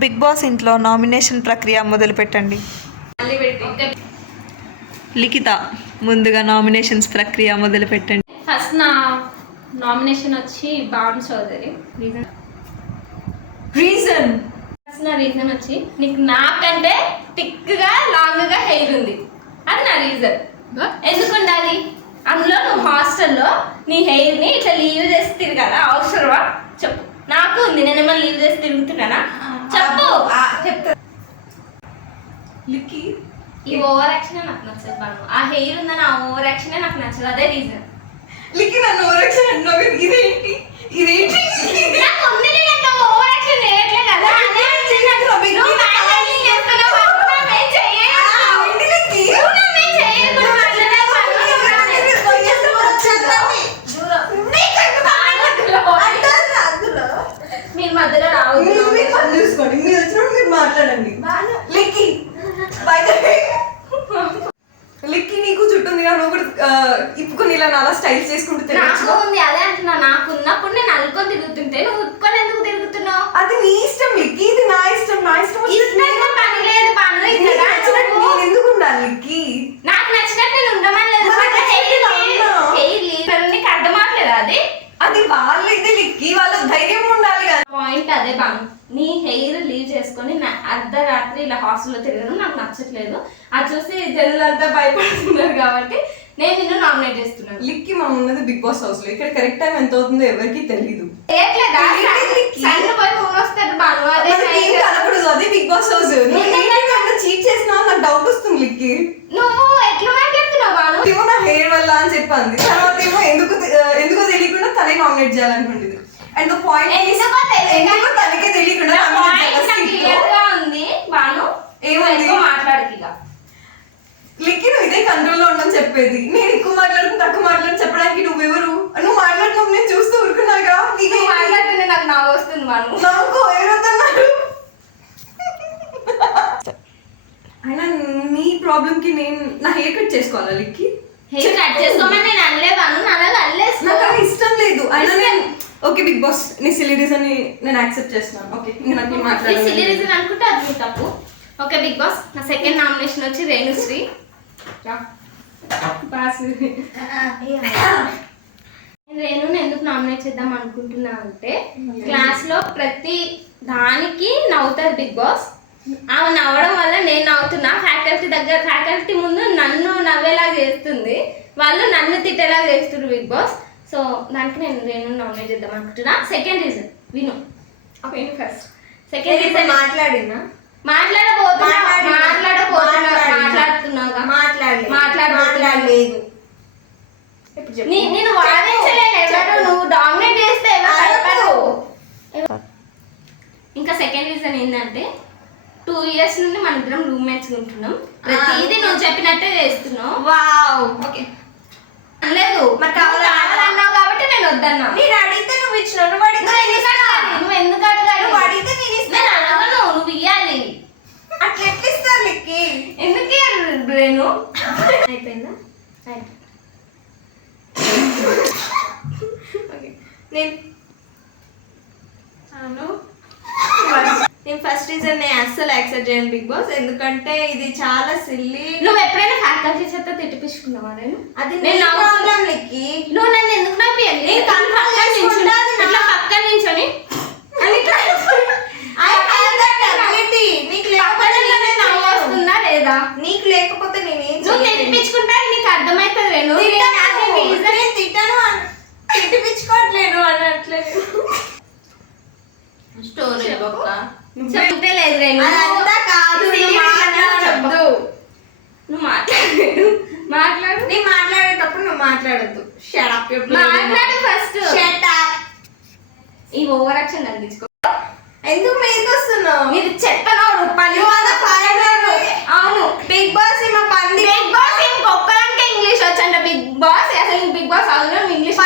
Big boss ఇంట్లో nomination ప్రక్రియ మొదలుపెట్టండి. లిఖిత, ముందుగా నామినేషన్స్ ప్రక్రియ మొదలుపెట్టండి. ఫస్ట్ నా నామినేషన్ వచ్చి భావన చౌదరి. రీజన్ ఫస్ట్ నా రీజన్ వచ్చి నీకు నాకంటే థిక్గా లాంగ్గా హెయిర్ ఉంది, అది నా రీజన్. ఎందుకు ఉండాలి? అందులో నువ్వు హాస్టల్లో నీ హెయిర్ని ఇట్లా లీవ్ చేసి తిరగాల, అవసరమా చెప్పు? నాకు ఉంది, నేను ఏమైనా లీవ్ చేసి తిరుగుతున్నానా? చెప్పు. చెప్తా. ఈ ఓవర్ యాక్షన్ నాకు నచ్చదు బాను. ఆ హెయిర్ ఉందని ఆ ఓవర్ యాక్షన్ నాకు నచ్చదు, అదే రీజన్. లికి నన్ను ఓవర్ యాక్షన్ అన్నావు. ఇదేంటి ఇదేంటి? నాకు ఉంది, నేను అంత ఓవర్ యాక్షన్ చేయట్లేదు కదా. అదే చిన్నగా బిగ్ మ్యాటర్ని చేస్తున్నావు అనుకున్నా నేను చేయను. ఏంటి లికి? నువ్వు నేను చేయను కూడా మాట్లాడలేదు. మీరు మధ్యలో రావద్దు. మీరు పని చూసుకోండి, మీరు వచ్చినప్పుడు మీరు మాట్లాడండి. లిక్కి లిక్కి నీకు చుట్టూ ఉంది కదా, నువ్వు కూడా ఇప్పుకొని ఇలా నాలా స్టైల్స్ చేసుకుంటూ నాకు ఉంది, అదే అంటున్నా. నాకు ఉన్నప్పుడు నేను అనుకొని తిరుగుతుంటే నువ్వు ఉప్పుకొని ఎందుకు తిరుగుతున్నావు? అది నీ ఇష్టం లిక్కి, ఇది నా ఇష్టం. నా ఇష్టం పని లేదు పను. నేను ఎందుకు ఉండాలి లిక్కి? నాకు నచ్చినట్టు నేను ఉండమని లేదు. నీకు అర్థం అవట్లేదా? అది వాళ్ళ ఇది లిక్కి, వాళ్ళ ధైర్యం ఉండాలి కదా. పాయింట్ అదే బాను. నీ హెయిర్ లీవ్ చేసుకొని అర్ధరాత్రి ఇలా హాస్టల్లో తిరగడం నాకు నచ్చట్లేదు. అది చూసి జనులంతా భయపడుతున్నారు కాబట్టి నేను నిన్ను నామినేట్ చేస్తున్నాను. లిక్కి మనం ఉన్నది బిగ్ బాస్ హౌస్ లో. ఇక్కడ కరెక్ట్ టైం ఎంత అవుతుందో ఎవరికి తెలియదు. కనపడదు, అదే బిగ్ బాస్ హౌస్. చీట్ చేసినావు నాకు డౌట్ వస్తుంది లిక్కి. నువ్వు ఎట్లా మాట్లాడుతున్నావు బాను? ఏమో నా హెయిర్ వల్ల అని చెప్పింది. తర్వాత ఏమో ఎందుకో తెలియకుండా తనే నామినేట్ చేయాలనుకుంటుంది. అండ్ ద పాయింట్ ఎందుకో తనకే తెలియకుండా ఉంది బాను. ఏమైంది? మాట్లాడకి లిక్కి నువ్వు ఇదే కంట్రోల్లో ఉండని చెప్పేది. నేను ఎక్కువ మాట్లాడుతున్నా తక్కువ మాట్లాడి చెప్పడానికి నువ్వెవరు? నువ్వు మాట్లాడుతున్నప్పుడు నేను చూస్తూ ఊరుకున్నాగా. మాట్లాడుతుంటే నాకు నవ్వు వస్తుంది బాను. నవ్వుకో, ఎవరవుతున్నారు? అయినా నీ ప్రాబ్లం కి నేను నా హెయిర్ కట్ చేసుకోవాలా లిక్కి? హెయిర్ కట్ చేసుకోమని నేను అనలేవాను, అలాగే అల్లేస్తా. నాకు అది ఇష్టం లేదు. అయినా నేను ఓకే బిగ్ బాస్ నీ సిల్లీ రీజన్ ని నేను యాక్సెప్ట్ చేస్తున్నాను. ఓకే, ఇంకా నాకు మాట్లాడాలి. సిల్లీ రీజన్ అనుకుంటే అది నీ తప్పు. ఓకే బిగ్ బాస్, నా సెకండ్ నామినేషన్ వచ్చి రేణుశ్రీ. రేణుని ఎందుకు నామినేట్ చేద్దాం అనుకుంటున్నా అంటే క్లాస్ లో ప్రతి దానికి నవ్వుతారు బిగ్ బాస్. ఆమె నవ్వడం వల్ల నేను నవ్వుతున్నా. ఫ్యాకల్టీ ముందు నన్ను నవ్వేలా చేస్తుంది, వాళ్ళు నన్ను తిట్టేలా చేస్తున్నారు బిగ్ బాస్. సో దానికి నేను రేణుని నామినేట్ చేద్దాం అనుకుంటున్నా. సెకండ్ రీజన్ విను. ఫస్ట్ సెకండ్ రీజన్ మాట్లాడలేదు. నేను వాదించలేదు, నువ్వు డామినేట్ చేస్తే ఇంకా సెకండ్ రీజన్ ఏంటంటే 2 years నుండి మన ఇద్దరం రూమ్మేట్స్ ఉంటున్నాం. ప్రతిదీ నువ్వు చెప్పినట్టే చేస్తున్నావు. వావ్. ఓకే లేదు మరి కావాలన్నావు కాబట్టి నేను వద్దన్నా. నేను అడిగితే నువ్వు ఇచ్చినావు. నువ్వు ఎందుకు అడగాలి? నువ్వు అడిగితే నేను అడగను, నువ్వు ఇవ్వాలి. అట్లా ఎట్లా ఇస్తారు లిక్కి? ఎందుకు బ్రెయిన్ అయిపోయిందా? నేను ఫస్ట్ రీజన్ నేను అస్సలు యాక్సెప్ట్ చేయను బిగ్ బాస్. ఎందుకంటే ఇది చాలా సిల్లీ. నువ్వు ఎప్పుడైనా ఫ్యాకల్టీ చేత తిట్టిపించుకున్నావా? నేను అది నేను ప్రాబ్లం లిక్కి. నువ్వు నన్ను ఎందుకు నవ్వియాలి? ఇట్లా పక్కన నించొని వస్తుందా లేదా? నీకు లేకపోతే నువ్వు తిట్టిపించుకుంటా నీకు అర్థమవుతుంది. నేను తిట్టాను, తిట్టిపించుకోవట్లేను అనట్లేదు. స్టోరీ చెప్తే లేదు రేణు. నువ్వు మాట్లాడు. నేను మాట్లాడేటప్పుడు నువ్వు మాట్లాడద్దు. మాట్లాడు ఫస్ట్. ఈ ఓవర్ యాక్షన్ తగ్గించుకో. ఎందుకు మీదకి వస్తున్నావు? మీరు చెప్పనోడు పని. అవును బిగ్ బాస్ మా పంది. బిగ్ బాస్ ఇంకొకరంటే ఇంగ్లీష్ వచ్చంట. బిగ్ బాస్ అసలు బిగ్ బాస్ అవును ఇంగ్లీష్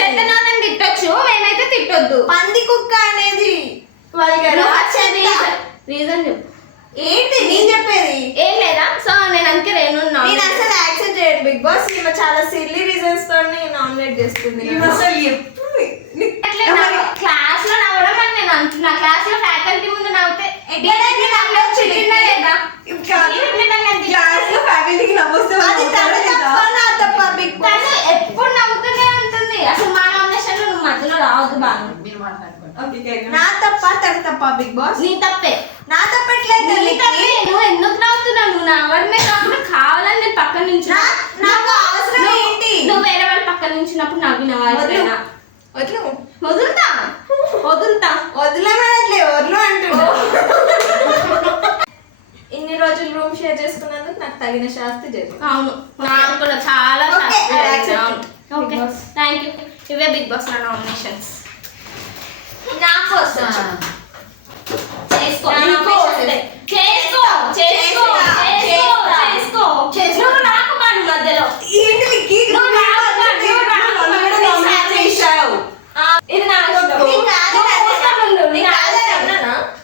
చెత్తనోళ్ళని తిట్టొచ్చు, మేమైతే తిట్టొద్దు. పంది కుక్క అనేది రీజన్ చెప్పు. ఏంటి నేను చెప్పేది? ఏం లేదా? సో నేను అందుకే నేను అసలు యాక్సెప్ట్ చేయను బిగ్ బాస్. ఈమె చాలా సిల్లీ రీజన్స్ తో నామినేట్ చేస్తుంది. క్లాస్ లో క్లాస్ లో ఫ్యాకల్టీకి నవ్వొస్తే ఎప్పుడు నవ్వుతూనే ఉంటుంది. అసలు మా నామినేషన్ నువ్వు మధ్యలో రావద్దు బాను. నా తప్ప తన తప్ప బిగ్ బాస్? నీ తప్పే. నా తప్పట్లేదు. నువ్వు ఎందుకు నవ్వుతున్నావు? నువ్వు నవ్వడమే కాకుండా కావాలని నేను పక్కన నుంచి నాకు అవసరం ఏంటి? నువ్వు వేరే వాళ్ళ పక్కన నుంచినప్పుడు నవ్వినవా? వదులుతా వదలమనట్లే వదలు అంటున్నా. ఇన్ని రోజులు రూమ్ షేర్ చేసుకున్నందుకు నాకు తగిన శాస్తి జరిగింది. అవును, నాకు కూడా చాలా ఓకే థ్యాంక్ యూ. ఇవే బిగ్ బాస్ నా నామినేషన్స్. నా కోసం చేసుకో నువ్వు నాకు బాను మధ్యలో. ఏంటి విక్కీ? నువ్వు నాకు బాను, నువ్వు నాకు బాను. నామినేట్ చేశావు. ఇది నా ఇష్టం. నువ్వు మూసుకొని ఉండు.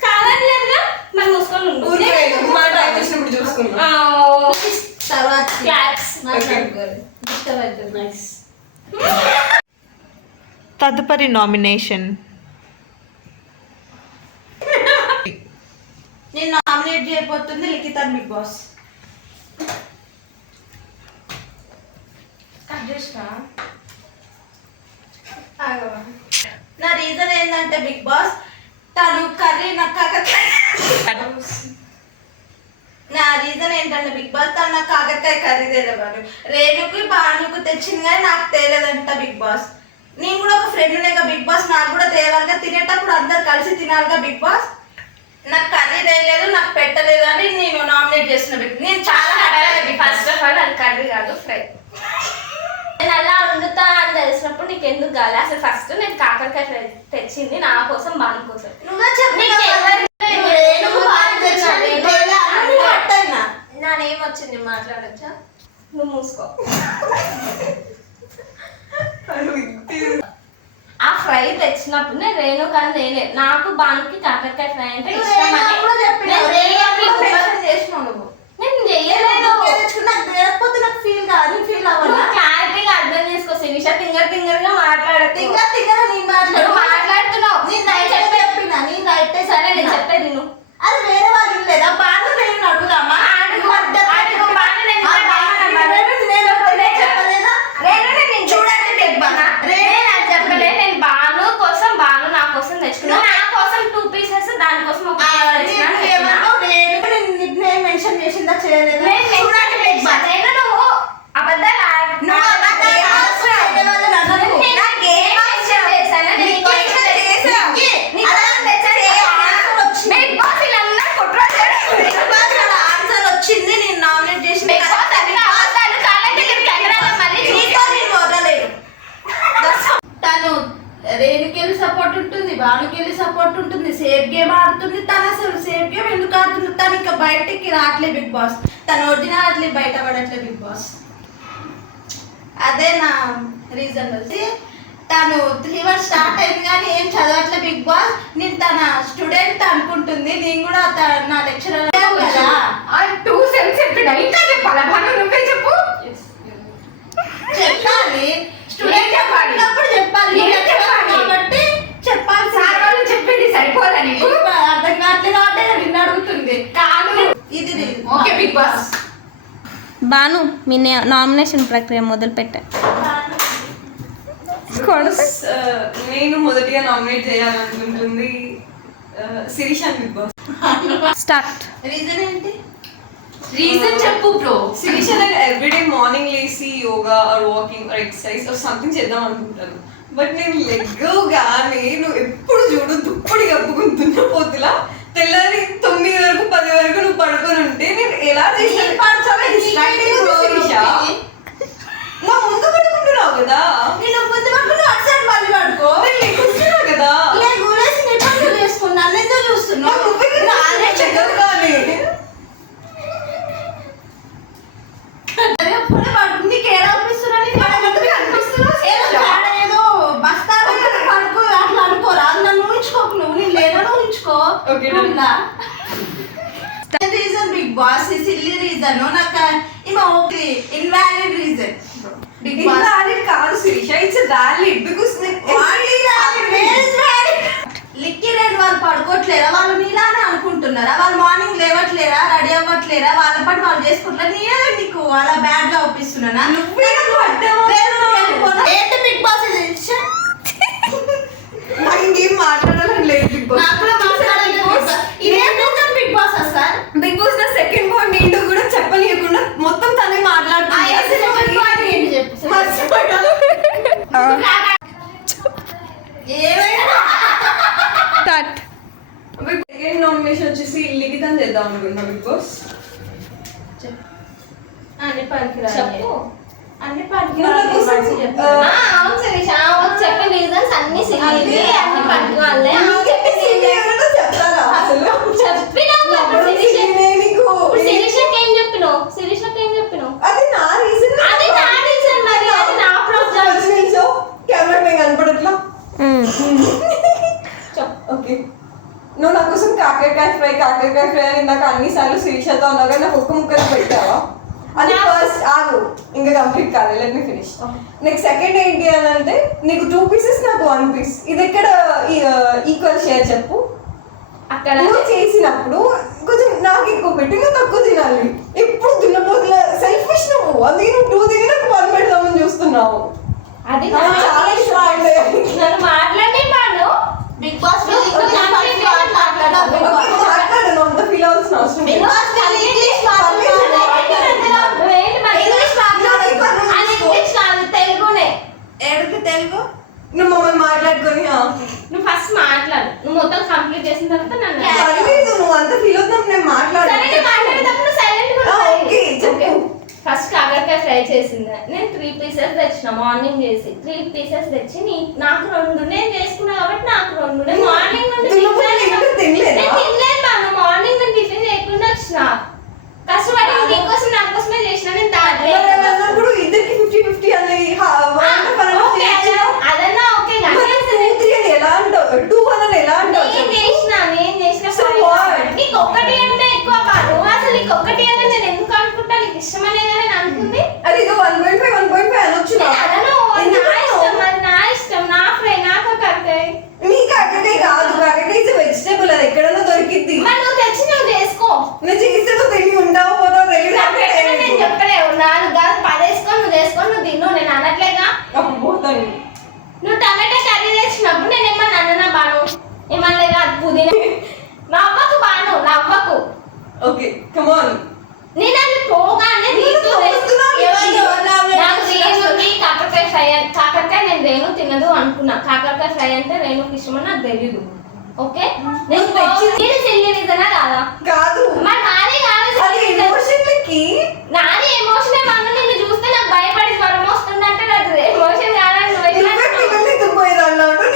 కాదనలేదుగా, మరి మూసుకొని ఉండు. మా ట్రై చేసినప్పుడు చూసుకుందాం. తర్వాత క్లాప్స్. నైస్. తదుపరి నామినేషన్ నేను నామినేట్ చేయబోతుంది లిఖిత బిగ్ బాస్. నా రీజన్ ఏంటంటే బిగ్ బాస్ తను కర్రీ నాకు నా రీజన్ ఏంటంటే బిగ్ బాస్ తను నాకు కాకరకాయ కర్రీ తేలేవాడు. రేణుకి బానుకు తెచ్చింది కానీ నాకు తేలేదంట బిగ్ బాస్. నేను కూడా ఒక ఫ్రెండ్ ఉండేగా బిగ్ బాస్, నాకు కూడా తేవాలిగా. తినేటప్పుడు అందరు కలిసి తినాలిగా బిగ్ బాస్. నాకు కర్రీ తేలేదు, నాకు పెట్టలేదు అని నేను నామినేట్ చేసిన బిగ్. నేను చాలా ఫస్ట్ ఆఫ్ ఆల్ అది కర్రీ కాదు, ఫ్రై. నేను అలా వండుతా అని తెలిసినప్పుడు నీకు ఎందుకు కాలే? అసలు ఫస్ట్ నేను కాకరకాయ ఫ్రై తెచ్చింది నా కోసం, బాను కోసం. నువ్వే నానేం వచ్చింది మాట్లాడచ్చా? నువ్వు మూసుకో. ఆ ఫ్రై తెచ్చినప్పుడు నేను రేణు కానీ నేనే నాకు బానుకి కాకరకాయ ఫ్రై అంటే ఇష్టం అని నేను చేయలేదు. క్లారిటీగా అర్థం చేసుకో శిరీష. తింగర్ గా మాట్లాడదు. మాట్లాడుతున్నావు. సరే నేను చెప్పేది నువ్వు. అది వేరే వాళ్ళు లేదా? బాను నేను అడుగుదామా? నేను బాను కోసం, బాను నా కోసం తెచ్చుకున్నా. నా కోసం 2 పీసెస్, దానికోసం ఒక మెన్షన్ చేసిందా చేయలేదు? నువ్వు అబద్ధాలు వచ్చింది నేను నామినేట్ చేసిన తను రేణుకెళ్ళి సపోర్ట్ ఉంటుంది, భానుకెళ్ళి సపోర్ట్ ఉంటుంది, సేఫ్ గేమ్ ఆడుతుంది. తను అసలు సేఫ్ గేమ్ ఎందుకు ఆడుతుంది? తను ఇంకా బయటికి రావట్లే బిగ్ బాస్. తను ఒరిజినల్ అట్లే బయట పడట్లే బిగ్ బాస్. అదే నా రీజన్ వచ్చి తను 3 months స్టార్ట్ అయింది కానీ ఏం చదవట్లే బిగ్ బాస్. నేను తన స్టూడెంట్ అనుకుంటుంది. నేను కూడా నా లెక్చరర్ కదా. 2 సెన్స్ చెప్పినా ఇంకా చెప్పాలా? నువ్వే చెప్పు. చెప్పాలి, స్టూడెంట్ చెప్పాలి, చెప్పాలి కాబట్టి చెప్పాలి. సార్ వాళ్ళు చెప్పింది సరిపోదా నీకు? అర్థం కావట్లేదు కాబట్టి నిన్ను అడుగుతుంది. కాదు ఇది ఓకే బిగ్ బాస్. బాను మీ నామినేషన్ ప్రక్రియ మొదలు పెట్టాను. నేను మొదటిగా నామినేట్ చేయాలనుకుంటుంది Sireesha big boss. Start. Reason ఏంటి? రీజన్ చెప్పు బ్రో. శిరీష నేను ఎవ్రీడే మార్నింగ్ లేసి yoga or walking or exercise or something చేద్దాం అనుకుంటాను. బట్ నేను లెగ్గగానే నువ్వు ఎప్పుడు చూడు దుప్పటి కప్పుకుంటున్న పోతులా తెల్లారి 9 వరకు 10 వరకు నువ్వు పడుకొని ఉంటే నేను ఎలా చేసి నా ముందు పడుకుంటున్నావు కదా. నేను ముందు పడుకుని అటు సైడ్ మళ్ళీ పడుకో. కూర్చున్నావు కదా. లేసి నీ పనులు చేసుకున్నాను. ఎందుకు చూస్తున్నావు? నీకు ఎలా అనిపిస్తున్నా? ఏదో బస్తా పడుకో అట్లా అనుకోరా. నన్ను ఊహించుకోకు. నువ్వు నేను లేదని ఊహించుకో. Reason big boss silly reason. నాకు ఈమె okay invalid reason. Big boss invalid కాదు శిరీష, ఇట్స్ వ్యాలిడ్ బికాస్ లిక్కి రెండు వాళ్ళు పడుకోవట్లేదా? వాళ్ళు నీలానే అనుకుంటున్నారు. చేసుకుంటున్నారా? వాళ్ళు మార్నింగ్ లేవట్లేరా, రెడీ అవ్వట్లేరా, వాళ్ళ పని వాళ్ళు చేసుకుంటారా? నేనే నీకు అలా బ్యాడ్ గా ఒప్పిస్తున్నానా? నువ్వే నాకు అడ్డం ఏంటి బిగ్ బాస్ ఇది? నాకు ఇంకేం మాట్లాడాలని లేదు బిగ్ బాస్. నాకు కూడా మాట్లాడాలి బిగ్ బాస్. ఇదేం చేద్దాం Big Boss sir? Big Boss నా సెకండ్ పాయింట్ ఏంటో కూడా చెప్పనీయకుండా మొత్తం తనే ఏంటి చెప్పు. ఏమైనా సెకండ్ నామినేషన్ వచ్చేసి లిఖితం చేద్దాం అనుకుంటున్నా బిగ్ బాస్. అన్ని పనికిరాని చెప్పు. అన్ని అవును శిరీష, చెప్పిన రీజన్స్ అన్ని సిగ్గుంది, అన్ని పట్టు వాళ్ళే చెప్తారా అసలు? చెప్పినావు. ఇప్పుడు శిరీషకి ఏం చెప్పినావు? శిరీషకి ఏం చెప్పినావు? అది నా రీజన్. అది నా రీజన్, మరి అది నా ప్రాబ్లం. కెమెరా మీద కనపడట్లా. ఓకే, నువ్వు నా కోసం కాకరకాయ ఫ్రై అని ఇందాక అన్నిసార్లు శిరీషతో అన్నా కానీ నాకు ఒక్క ముక్కలు పెట్టావా? అది ఫస్ట్ ఆగు, ఇంకా కంప్లీట్ కాదు. Let me finish. Next second ఏంటి అని అంటే నీకు 2 pieces నాకు 1 piece. ఇది ఎక్కడ ఈక్వల్ షేర్ చెప్పు. అక్కడ నువ్వు చేసినప్పుడు కొంచెం నాకు ఎక్కువ పెట్టి నువ్వు తక్కువ తినాలి. ఎప్పుడు దున్నపోతుల సెల్ఫిష్ నువ్వు. అందుకే నువ్వు 2 తిని నాకు 1 పెడదామని చూస్తున్నావు. అది నాకు చాలా ఇష్టం. నన్ను మాట్లాడి మాను. బిగ్ బాస్ మాట్లాడను, అంత ఫీల్ అవ్వాల్సిన అవసరం లేదు. తెలుగునే తెలుగు నువ్వు మమ్మల్ని మాట్లాడుకొని నువ్వు ఫస్ట్ మాట్లాడు. నువ్వు మొత్తం కంప్లీట్ చేసిన తర్వాత నన్ను పర్లేదు, నువ్వు అంత ఫీల్ అవుతున్నావు. నేను మాట్లాడేటప్పుడు ఓకే చెప్పు. ఫస్ట్ కాకరకాయ ఫ్రై చేసింది. నేను 3 pieces తెచ్చిన మార్నింగ్ చేసి. 3 pieces తెచ్చి నాకు 2 నేను చేసుకున్నా కాబట్టి నాకు 2. నేను మార్నింగ్ నుండి తినలేదు. మనం మార్నింగ్ నుండి టిఫిన్ చేయకుండా వచ్చిన కష్టపడి నీకోసం నా కోసమే చేసిన. నేను అన్నప్పుడు ఇద్దరికి 50-50 అనేది అదన్నా ఓకే కానీ ఎలా అంటావు? 2 అని ఎలా అంటావు? నేను చేసిన నీకు ఒక్కటి అంటే ఎక్కువ కాదు. అసలు నీకు ఒక్కటి అంటే నేను ఎందుకు అనుకుంటా? నీకు ఇష్టమనే కానీ నేను అనుకుంది. అది ఇదో 1.5 అనొచ్చు. నా ఇష్టం, నా ఫ్రై, నాకు కాకరకాయ. నీ కాకరకాయ కాదు, కాకరకాయ ఇస్ వెజిటేబుల్. అది ఎక్కడైనా దొరికిద్ది. మరి నువ్వు తెచ్చి నువ్వు చేసుకో. నేను చేస్తే నువ్వు తెలివి ఉంటావో పోతావో తెలియదు. నేను చెప్పలేవు. 4 కాదు 10 వేసుకొని నువ్వు చేసుకొని నువ్వు తిను. నేను అనట్లేగా. అప్పుడు పోతాను. నువ్వు టమాటా కర్రీ తెచ్చినప్పుడు నేను ఏమన్నా అన్ననా బాను? ఏమనలేగా. అది పుదీనా. నవ్వకు బాను, నవ్వకు. Okay come on. నేను అది పోగానే కాకరకాయ ఫ్రై. కాకరకాయ నేను రేణు తినదు అనుకున్నా. కాకరకాయ ఫ్రై అంటే రేణుకి ఇష్టమని నాకు తెలియదు. ఓకే, నేను చెల్లి రీజనా కాదా? కాదు మరి నానే కాదు. అది ఎమోషన్లకి నాది ఎమోషన్ ఏమన్నా నిన్ను చూస్తే నాకు భయపడి జ్వరం వస్తుందంటే నాకు ఎమోషన్ కాదని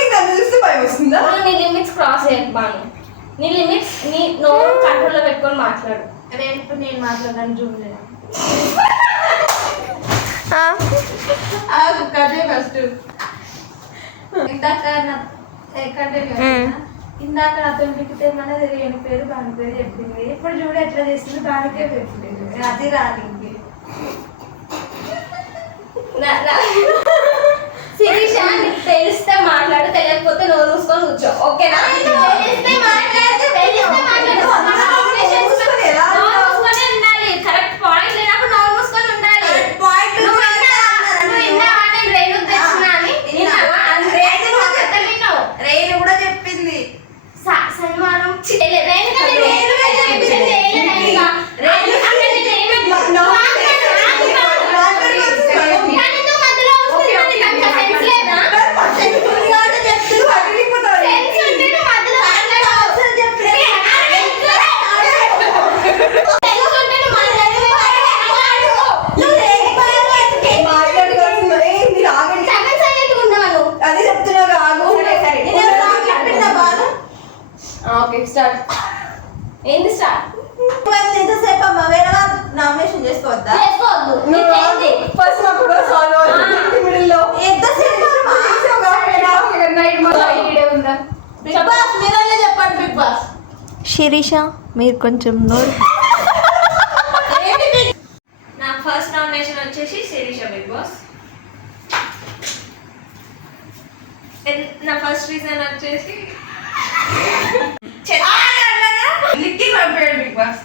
నీకు అది చూస్తే భయం వస్తుందా? నీ లిమిట్స్ క్రాస్ చేయకు బాను. నీ లిమిట్స్ నీ నోరు కంట్రోల్లో పెట్టుకొని మాట్లాడు. ఇప్పుడు నేను మాట్లాడాను చూడలేదు. కదే ఫస్ట్ ఇందాక ఇందాక నాతో పిక్కితే మనది రేణు పేరు దాని పేరు చెప్పింది. ఇప్పుడు చూడు ఎట్లా చేస్తుంది, దానికే చెప్పింది. అది రాలింది. శిరీష నీకు తెలిస్తే మాట్లాడు, తెలియకపోతే నోరు మూసుకొని కూర్చో. ఓకేనా? తెలిస్తే మాట్లాడు, తెలిస్తే మాట్లాడు. నోరు మూసుకొని ఉండాలి. కరెక్ట్ పాయింట్ లేనప్పుడు నోరు మూసుకొని ఉండాలి. నువ్వు విన్నావా నేను రేణుకు తెచ్చినా అని? రేణు కూడా చెప్పింది. శనివారం అదే చెప్తున్నారు. Okay start. ఏంది స్టార్ట్? ఎంతసేపు అమ్మా వేరే వాళ్ళు నామినేషన్ చేసుకోవద్దా? చేసుకోవద్దు. ఫస్ట్ నాకు కూడా సాల్వ్ అవుతుంది మిడిల్ లో. ఎంతసేపు బిగ్ బాస్ మీరనే చెప్పండి. బిగ్ బాస్ శిరీష మీరు కొంచెం నోరు. నా ఫస్ట్ నామినేషన్ వచ్చేసి శిరీష బిగ్ బాస్. నా ఫస్ట్ రీజన్ వచ్చేసి లిక్కి బాస్.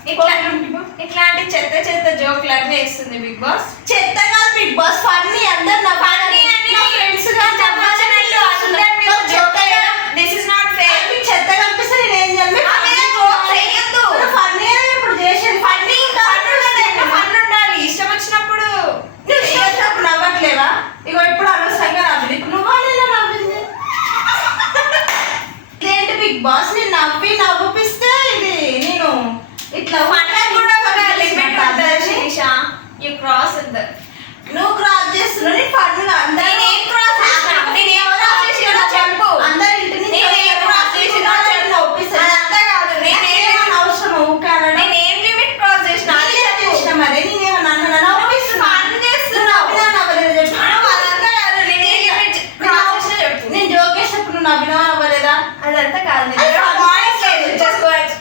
ఇట్లాంటి చెత్త చెత్త జోకులు అన్నీ వేస్తుంది బిగ్ బాస్. చెత్త కాదు బిగ్ బాస్, ఫన్నీ అందరు Funny అని ఫ్రెండ్స్ చెప్పొచ్చినట్టు అందరి మీద joke గా, this is not fair. చెత్త కనిపిస్తే నేను ఏం చేయాలి? ఆ మీద joke చేయొద్దు. ఫన్నీ ఇప్పుడు చేసేది ఫన్నీ ఫన్ ఉండాలి. ఇష్టం వచ్చినప్పుడు నువ్వు చేసినప్పుడు నవ్వట్లేవా? ఇగో ఇప్పుడు అనవసరంగా నవ్వింది, ఇప్పుడు నువ్వు నేను నవ్వింది. ఇదేంటి బిగ్ బాస్, నేను నవ్విపిస్తే ఇది నేను ఇట్లా ఫన్ కూడా ఒక లిమిట్ ఉంటుంది శిరీష. You cross the. నువ్వు క్రాస్ చేస్తున్నావు, నేను ఫన్గా నేనేం cross చేసినా? నేనేం cross చేసినా చెప్పు. అందరి ఇంటిని నేనేం cross చేసినా చెప్పు. అదంతా కాదు. నేనేం అవసరం ఊకాలని నేనేం లిమిట్ క్రాస్ చేసినా అది చెప్పు. మరి నేనేమన్నా ఫన్ చేస్తున్నావు. నువ్వు అదంతా కాదు. నేనేం లిమిట్ క్రాస్ చేసినా చెప్పు. నేను జోకేసినప్పుడు నువ్వు నవ్వినా అవ్వలేదా? అదంతా కాదు. నీ అది దగ్గర fun points లేదు. లేదు. Just go ahead.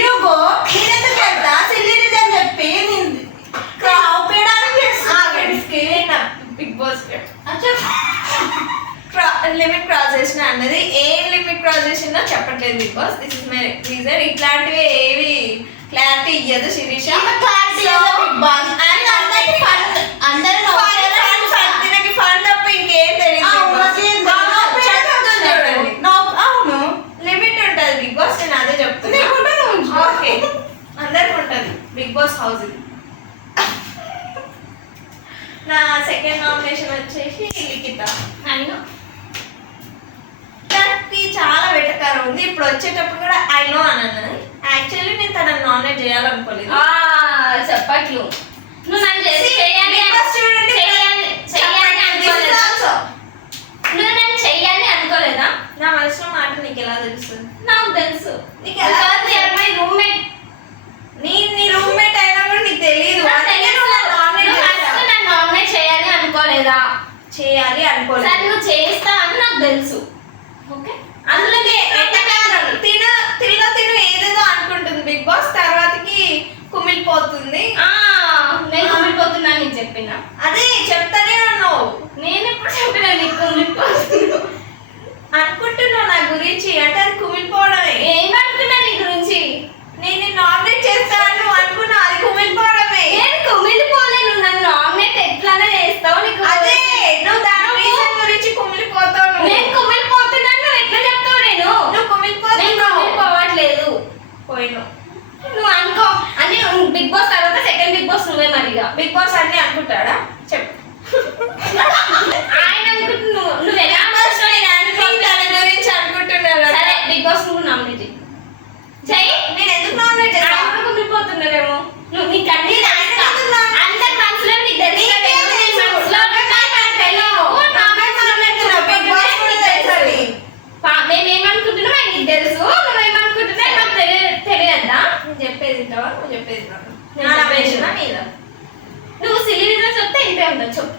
యూగో నేనెందుకు వెళ్తా సిల్లీని అని చెప్పి నేను ఆపేయడానికి చేస్తున్నా ఫ్రెండ్స్కి. బిగ్ బాస్ చెప్పు. లిమిట్ క్రాస్ చేసిన అన్నది ఏ లిమిట్ క్రాస్ చేసినా చెప్పట్లేదు big boss. This is my reason. ఇట్లాంటివి ఏవి క్లారిటీ ఇయ్యదు Sireesha. Clarity big boss and అందరికి ఫన్, అందరూ తినకి ఫన్ తప్ప ఇంకేం తెలియదు. అవును లిమిట్ ఉంటుంది బిగ్ బాస్. నేను అదే చెప్తున్నా. ఓకే, అందరికి ఉంటుంది బిగ్ బాస్ హౌస్. నా సెకండ్ నామినేషన్ వచ్చేసి లిఖిత. అయినా తనకి చాలా వెటకారం ఉంది. ఇప్పుడు వచ్చేటప్పుడు కూడా ఐ నో అని అన్నది. యాక్చువల్లీ నేను తనని నామినేట్ చేయాలనుకోలేదు. చెప్పట్లు నువ్వు నన్ను చేయాలి చూడండి నువ్వు నన్ను చెయ్యాలి అనుకోలేదా? నా మనసులో మాట నీకు ఎలా తెలుస్తుంది? నాకు తెలుసు. నీకు ఎలా మై రూమ్మేట్. నీ రూమ్మేట్ అయినా కూడా నీకు తెలియదు. నన్ను నామినేట్ చేయాలి అనుకోలేదా? చేయాలి అనుకోలేదు. సరే నువ్వు చేస్తా అని నాకు తెలుసు. ఓకే, అందులోనే తిను ఏదేదో అనుకుంటుంది బిగ్ బాస్. తర్వాతకి కుమిలిపోతుంది. నేను కుమిలిపోతున్నాను నీకు చెప్పిన. అదే చెప్తానే అన్నావు. నేను ఎప్పుడు చెప్పినా నీకు కుమిలిపోతున్నా అనుకుంటున్నావు నా గురించి. అంటే అది కుమిలిపోవడమే. ఏమనుకున్నా నీ గురించి? నేను నామినేట్ చేస్తాను అనుకున్నా, అది కుమిలిపోవడమే. నేను కుమిలిపోలేను. నన్ను నామినేట్ ఎట్లానే చేస్తావు. నీకు అదే నువ్వు దాని రీజన్ గురించి కుమిలిపోతావు. నేను కుమిలిపోతున్నాను. నువ్వు ఎట్లా చెప్తావు? నువ్వు కుమిలిపోతున్నావు. కుమిలిపోవట్లేదు. పోయినావు. నువ్వు అనుకో అని. బిగ్ బాస్ తర్వాత సెకండ్ బిగ్ బాస్ నువ్వే మరిగా. బిగ్ బాస్ అన్ని అనుకుంటాడా? చెప్పు. ఆయన అనుకుంటున్నావు. నువ్వు ఎలా దాని గురించి అనుకుంటున్నాడు. సరే బిగ్ బాస్ నువ్వు నామినేట్ చెయ్యి. నేను ఎందుకు నామినేట్ ఆయన చేస్తాను? కూడా కుమిలిపోతున్నారేమో. నువ్వు నీకు అన్ని అందరి మనసులో నీకు తెలుసు. మేమేమనుకుంటున్నాం ఆయన నీకు తెలుసు. నువ్వేమనుకుంటున్నా నాకు తెలియద్దా? చెప్పేది నువ్వు చెప్పేది నేను చెప్పేసినా మీద నువ్వు సిల్లీ రీజన్స్ చెప్తే ఇంతే ఉండదు. చెప్పు.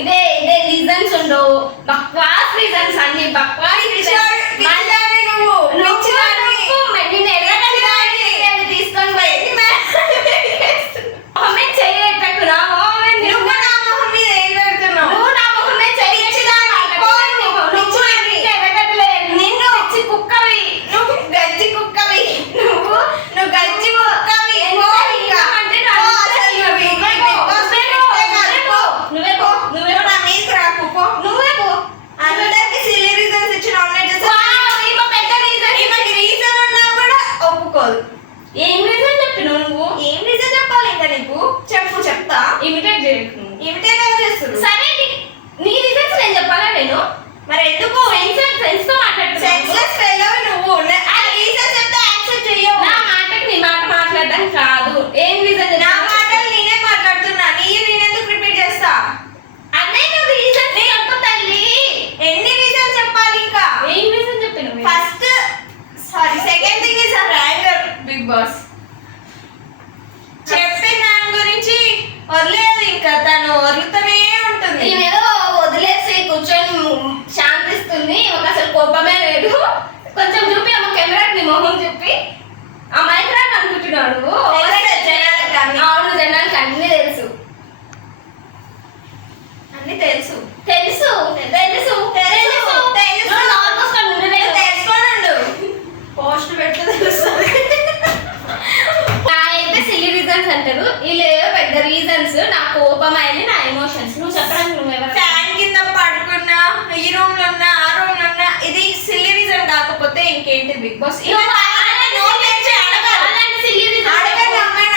ఇదే రీజన్స్ ఉండవు. బక్వాస్ రీజన్స్ అన్ని బక్వాస్ రీజన్స్. తీసుకొని పోయి చేయటకు నా ఏం రీజన్ చెప్పినావు నువ్వు? ఏం రీజన్ చెప్పాలి ఇంకా నీకు? చెప్తా. ఇమిటేట్ చేయకు. ఏమిటైనా చేస్తారు. సరే నీ రీజన్స్ నేను చెప్పాలా? నేను మరి ఎందుకు ఫ్రెండ్స్ తో మాట్లాడుతున్నా. సెన్స్లెస్ ఫెలో నువ్వు. ఆ రీజన్ చెప్తే యాక్సెప్ట్ చెయ్యవు. నా మాటకి నీ మాట మాట్లాడడం కాదు. ఏం రీజన్? నా మాటలు నేనే మాట్లాడుతున్నా. నేనెందుకు రిపీట్ చేస్తా? అదే నువ్వు రీజన్ చెప్పు తల్లి. ఎన్ని రీజన్ చెప్పాలి ఇంకా? ఏం రీజన్ చెప్పినావు? First second thing is anger Big Boss. చెప్పిన దాని గురించి వదిలేదు. ఇంకా తను వదులుతూనే ఉంటుంది. నేనేదో వదిలేసి కూర్చొని శాంతిస్తుంది. ఒక అసలు కోపమే లేదు. కొంచెం చూపి అమ్మ కెమెరాకి నీ మొహం చెప్పి ఆ మైక్రాన్ అనుకుంటున్నాడు. అవును, జనానికి అన్ని తెలుసు. అన్ని తెలుసు. తెలుసు తెలుసు తెలుసు తెలుసు. ఆల్మోస్ట్ తెలుసుకోనండు. ఇంకేంటి బిగ్ బాస్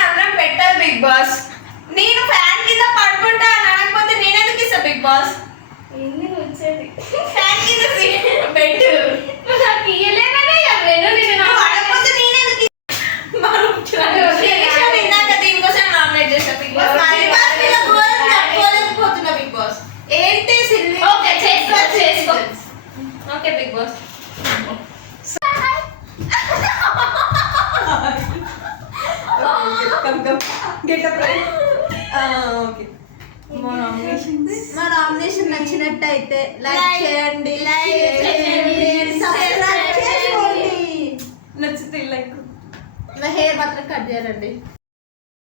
అలాంటి పెట్టదు బిగ్ బాస్. నేను ఫ్యాన్ కింద పడుకుంటా అనకపోతే నేను ఎందుకు ఇస్తా బిగ్ బాస్? ఏంది నువ్వు వచ్చేది? ఫ్యాన్ కింద పెట్టు. నాకు ఇయ్యలేదనే చెప్పలేను నేను నా పడకపోతే నేను ఎందుకు ఇందాక దీనికోసం నామినేట్ చేస్తా బిగ్ బాస్. చెప్పుకోలేకపోతున్నా బిగ్ బాస్. ఏంటి సిల్లి? ఓకే చేసుకో okay big boss. Get up okay. మా నామినేషన్ నచ్చినట్టయితే లైక్ చేయండి, చేయండి, సబ్స్క్రైబ్ చేసుకోండి. నచ్చితే లైక్ నా హెయిర్ మాత్రం కట్ చేయాలండి.